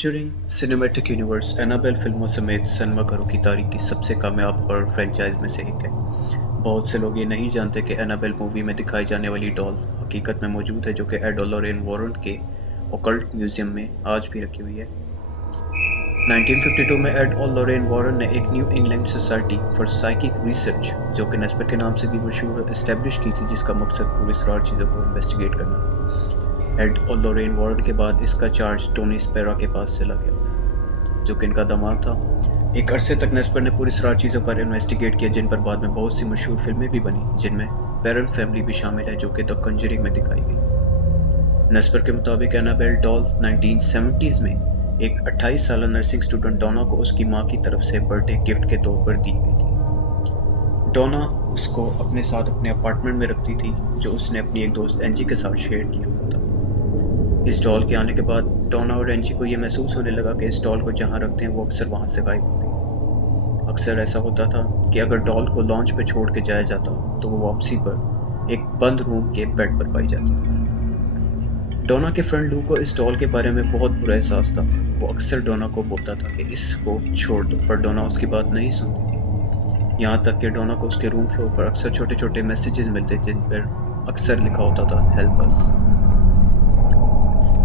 Conjuring cinematic universe Annabelle फिल्मों समेत सिनेमाघरों की तारीख की सबसे कामयाब हॉरर फ्रेंचाइज में से एक है। बहुत से लोग ये नहीं जानते कि एनाबेल मूवी में दिखाई जाने वाली डॉल हकीकत में मौजूद है, जो कि एड और लॉरेन वॉरन के ओकल्ट म्यूजियम में आज भी रखी हुई है। 1952 में एड और लॉरेन वॉरन ने एक new England society for psychic research, जो कि नेस्पर के नाम से भी मशहूर है, एस्टेब्लिश की थी, जिसका मकसद पुरस्कार चीज़ों को इन्वेस्टिगेट करना था। एड और लॉरेन वॉरन के बाद इसका चार्ज टोनी स्पेरा के पास चला गया, जो कि इनका दामाद था। एक अरसे तक नेस्पर ने पुरस्कार चीज़ों पर इन्वेस्टिगेट किया, जिन पर बाद में बहुत सी मशहूर फिल्में भी बनी, जिनमें बैरन फैमिली भी शामिल है, जो कि द कंजरिंग में दिखाई गई। नेस्पर के मुताबिक एनाबेल डॉल 1970s में एक 28 साल नर्सिंग स्टूडेंट डोना को उसकी माँ की तरफ से बर्थडे गिफ्ट के तौर पर दी गई थी। डोना उसको अपने साथ अपने अपार्टमेंट में रखती थी, जो उसने अपनी एक दोस्त एंजी के साथ शेयर किया हुआ था। इस डॉल के आने के बाद डोना और एंजी को ये महसूस होने लगा कि इस डॉल को जहाँ रखते हैं वो अक्सर वहाँ से गायब होती है। अक्सर ऐसा होता था कि अगर डॉल को लॉन्च पे छोड़ के जाया जाता तो वो वापसी पर एक बंद रूम के बेड पर पाई जाती थी। डोना के फ्रेंड लू को इस डॉल के बारे में बहुत बुरा एहसास था। वो अक्सर डोना को बोलता था कि इसको छोड़ दो, पर डोना उसकी बात नहीं सुनती थी। यहाँ तक कि डोना को उसके रूम फ्लोर पर अक्सर छोटे छोटे मैसेजेस मिलते, जिन पर अक्सर लिखा होता था हेल्प अस।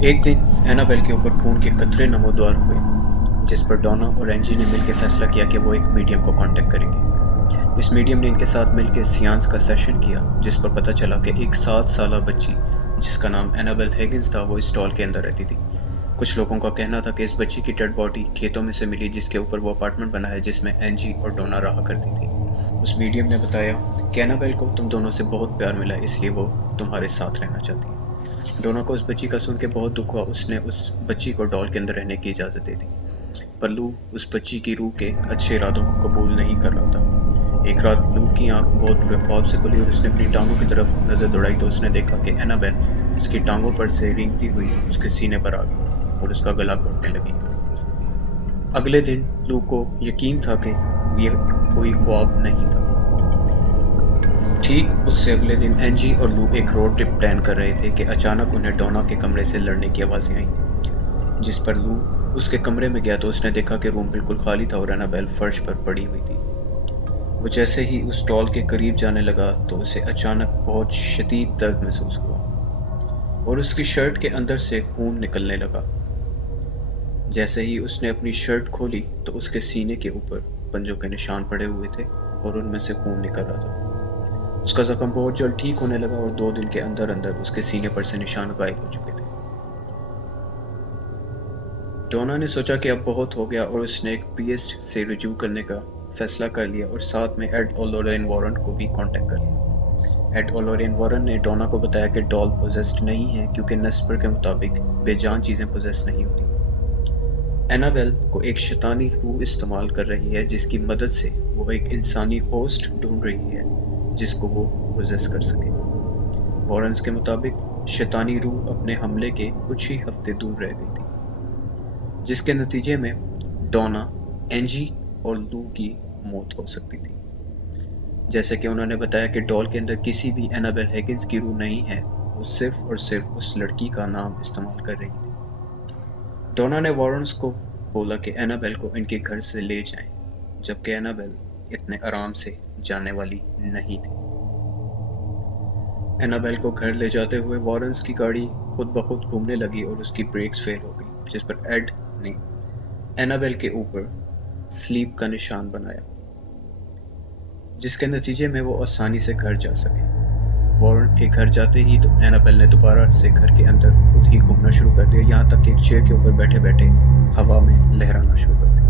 एक दिन एनाबेल के ऊपर खून के कतरे नमोद्वार हुए, जिस पर डोना और एंजी ने मिलकर फैसला किया कि वो एक मीडियम को कांटेक्ट करेंगे। इस मीडियम ने इनके साथ मिलकर सियांस का सेशन किया, जिस पर पता चला कि एक 7 साल बच्ची जिसका नाम एनाबेल हेगिंस था, वो इस स्टॉल के अंदर रहती थी। कुछ लोगों का कहना था कि इस बच्ची की डेड बॉडी खेतों में से मिली, जिसके ऊपर वो अपार्टमेंट बना है जिसमें एंजी और डोना रहा करती थी। उस मीडियम ने बताया कि एनाबेल को तुम दोनों से बहुत प्यार मिला, इसलिए वो तुम्हारे साथ रहना चाहती है। डोना को उस बच्ची का सुन के बहुत दुख हुआ। उसने उस बच्ची को डॉल के अंदर रहने की इजाज़त दे दी, पर लू उस बच्ची की रूह के अच्छे इरादों को कबूल नहीं कर रहा था। एक रात लू की आंख बहुत बुरे ख्वाब से खुली और उसने अपनी टांगों की तरफ नजर दौड़ाई तो उसने देखा कि एनाबेल उसकी टांगों पर से रेंगती हुई उसके सीने पर आ गई और उसका गला घोटने लगी। अगले दिन लू को यकीन था कि यह कोई ख्वाब नहीं था। ठीक उससे अगले दिन एंजी और लू एक रोड ट्रिप प्लान कर रहे थे कि अचानक उन्हें डोना के कमरे से लड़ने की आवाज़ें आईं। जिस पर लू उसके कमरे में गया तो उसने देखा कि रूम बिल्कुल खाली था और एनाबेल फर्श पर पड़ी हुई थी। वो जैसे ही उस डॉल के करीब जाने लगा तो उसे अचानक बहुत शदीद दर्द महसूस हुआ और उसकी शर्ट के अंदर से खून निकलने लगा। जैसे ही उसने अपनी शर्ट खोली तो उसके सीने के ऊपर पंजों के निशान पड़े हुए थे और उनमें से खून निकल रहा था। उसका जख्म बहुत जल्द ठीक होने लगा और 2 दिन के अंदर अंदर उसके सीने पर से निशान गायब हो चुके थे। डोना ने सोचा कि अब बहुत हो गया और उसने एक पीएस्ट से रुजू करने का फैसला कर लिया और साथ में एड और लॉरेन वॉरन को भी कांटेक्ट कर लिया। एड और लॉरेन वॉरन ने डोना को बताया कि डॉल पोजेस्ड नहीं है, क्योंकि नेस्पर के मुताबिक बेजान चीज़ें पोजेस नहीं होती। एनाबेल को एक शैतानी रूह इस्तेमाल कर रही है, जिसकी मदद से वो एक इंसानी होस्ट ढूंढ रही है जिसको वो पोजेस कर सके। वॉरन्स के मुताबिक शैतानी रूह अपने हमले के कुछ ही हफ्ते दूर रह गई थी, जिसके नतीजे में डोना, एंजी और लू की मौत हो सकती थी। जैसे कि उन्होंने बताया कि डॉल के अंदर किसी भी एनाबेल हेगिंस की रूह नहीं है, वो सिर्फ और सिर्फ उस लड़की का नाम इस्तेमाल कर रही थी। डोना ने वॉरन्स को बोला कि एनाबेल को इनके घर से ले जाएं, जबकि एनाबेल इतने आराम से जाने वाली नहीं थी। एनाबेल को घर ले जाते हुए वॉरन्स की गाड़ी खुद ब खुद घूमने लगी और उसकी ब्रेक्स फेल हो गई, जिस पर एड ने एनाबेल के ऊपर स्लीप का निशान बनाया, जिसके नतीजे में वो आसानी से घर जा सके। वॉरन के घर जाते ही एनाबेल ने दोबारा से घर के अंदर खुद ही घूमना शुरू कर दिया, यहाँ तक कि एक चेयर के ऊपर बैठे बैठे हवा में लहराना शुरू कर दिया।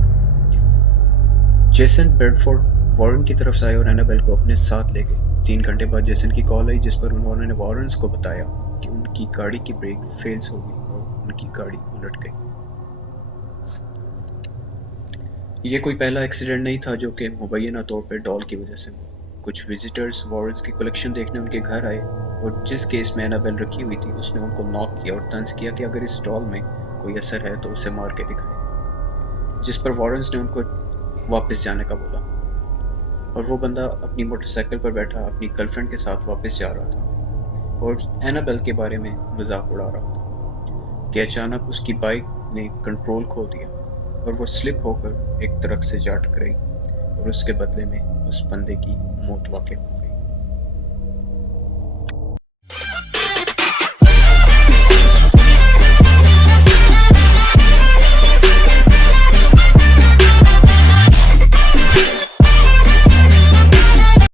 जेसन बेडफोर्ड वॉरन की तरफ से आए और एनाबेल को अपने साथ ले गए। 3 घंटे बाद जेसन की कॉल आई, जिस पर उन्होंने वॉरन्स को बताया कि उनकी गाड़ी की ब्रेक फेल्स हो गई और उनकी गाड़ी उलट गई। ये कोई पहला एक्सीडेंट नहीं था जो कि मुबैना तौर पर डॉल की वजह से हुआ। कुछ विजिटर्स वॉरन्स की कलेक्शन देखने उनके घर आए और जिस केस में एनाबेल रखी हुई थी उसने उनको नॉक किया और तंज किया कि अगर इस डॉल में कोई असर है तो उसे मार के दिखाए, जिस पर वॉरन्स ने उनको वापस जाने का बोला और वो बंदा अपनी मोटरसाइकिल पर बैठा अपनी गर्लफ्रेंड के साथ वापस जा रहा था और एनाबेल के बारे में मजाक उड़ा रहा था कि अचानक उसकी बाइक ने कंट्रोल खो दिया और वो स्लिप होकर एक ट्रक से जा टकराई और उसके बदले में उस बंदे की मौत वाक़ई हो गई।